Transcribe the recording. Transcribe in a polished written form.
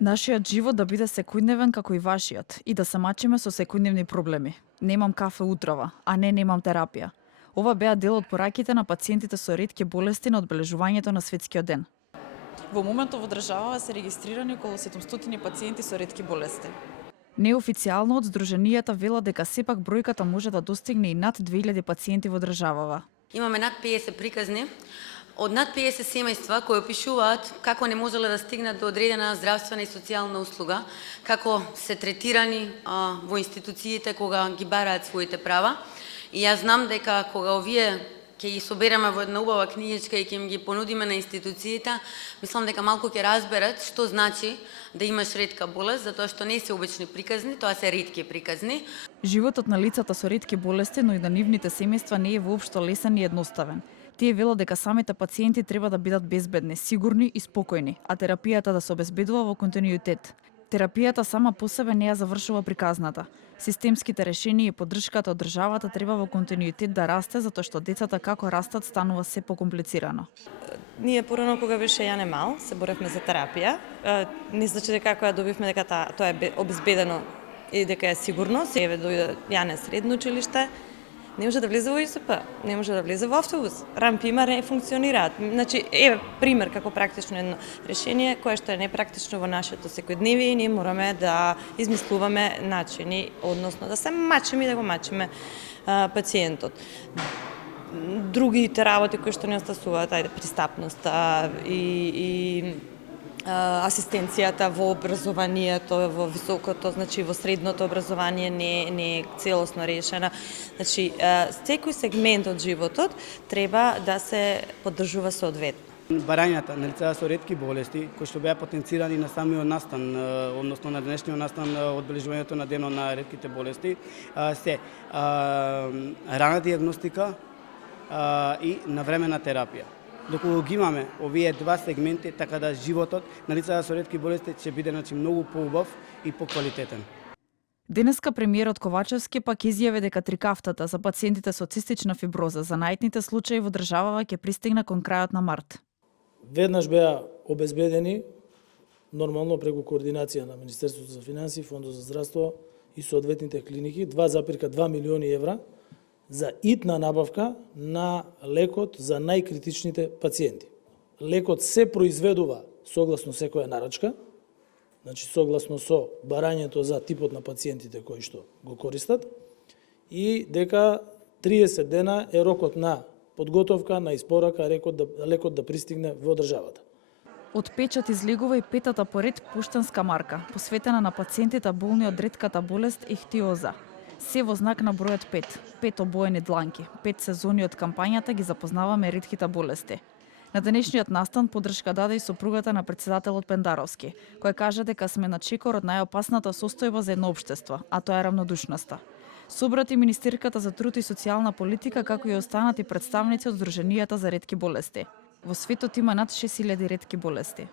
Нашиот живот да биде секојдневен како и вашиот и да се мачиме со секојдневни проблеми. Немам кафе утрова, а не немам терапија. Ова беа дел од пораките на пациентите со ретки болести на одбележувањето на светскиот ден. Во моментот во државава се регистрирани околу 700 пациенти со ретки болести. Неофицијално од здруженијата велат дека сепак бројката може да достигне и над 2000 пациенти во државава. Имаме над 50 приказни од над 50 семејства кои опишуваат како не можеле да стигнат до одредена здравствена и социјална услуга, како се третирани во институциите кога ги бараат своите права. И јас знам дека кога овие ќе ги собереме во една убава книжечка и ќе им ги понудиме на институциите, мислам дека малку ќе разберат што значи да имаш ретка болест, затоа што не се обични приказни, тоа се ретки приказни. Животот на лицата со ретки болести, но и на нивните семејства не е воопшто лесен и едноставен. Тие велат дека самите пациенти треба да бидат безбедни, сигурни и спокојни, а терапијата да се обезбедува во континуитет. Терапијата сама по себе не ја завршува приказната. Системските решенија и поддршката од државата треба во континуитет да расте, затоа што децата како растат станува се покомплицирано. Ние порано кога беше Јане мал, се боревме за терапија. Не значи дека кога добивме дека тоа е обезбедено и дека е сигурно, сега дојде Јане средно училиште, не може да влезе во ИСП, не може да влезе во автобус. Рампи има не функционираат. Значи, еве пример како практично едно решение кое што е непрактично во нашето секојдневие и ние мораме да измислуваме начини, односно да се мачиме и да го мачиме пациентот. Другите работи кои што не остасуваат, пристапноста и асистенцијата во образованието, во високото, значи во средното образование не е целосно решена. Значи, секој сегмент од животот треба да се поддржува соодветно. Барањата на лица со ретки болести, кои што беа потенцирани на самиот настан, односно на денешниот настан одбележувањето на денот на ретките болести, се рана диагностика и навременна терапија. Доколку ги имаме овие два сегменти, така да животот на лица со ретки болести ќе биде многу поубав и поквалитетен. Денеска премиерот Ковачевски пак изјави дека трикафтата за пациентите со цистична фиброза за најдните случаи во државава ќе пристигне кон крајот на март. Веднаш беа обезбедени нормално преку координација на Министерството за финансии, Фондот за здравство и соодветните клиники 2,2 милиони евра за итна набавка на лекот за најкритичните пациенти. Лекот се произведува согласно секоја нарачка, значи согласно со барањето за типот на пациентите кои што го користат, и дека 30 дена е рокот на подготовка, на испорака, лекот да пристигне во државата. Од печат излегува и петата поред поштенска марка, посветена на пациентите болни од ретката болест ихтиоза. Се во знак на бројот 5. 5 обоени дланки, 5 сезони од кампањата ги запознаваме ретките болести. На денешниот настан поддршка даде и сопругата на претседателот Пендаровски, кој кажа дека сме на чекор од најопасната состојба за едно општество, а тоа е равнодушноста. Собрати министерката за труд и социјална политика, како и останати представници од здруженијата за ретки болести. Во светот има над 6000 ретки болести.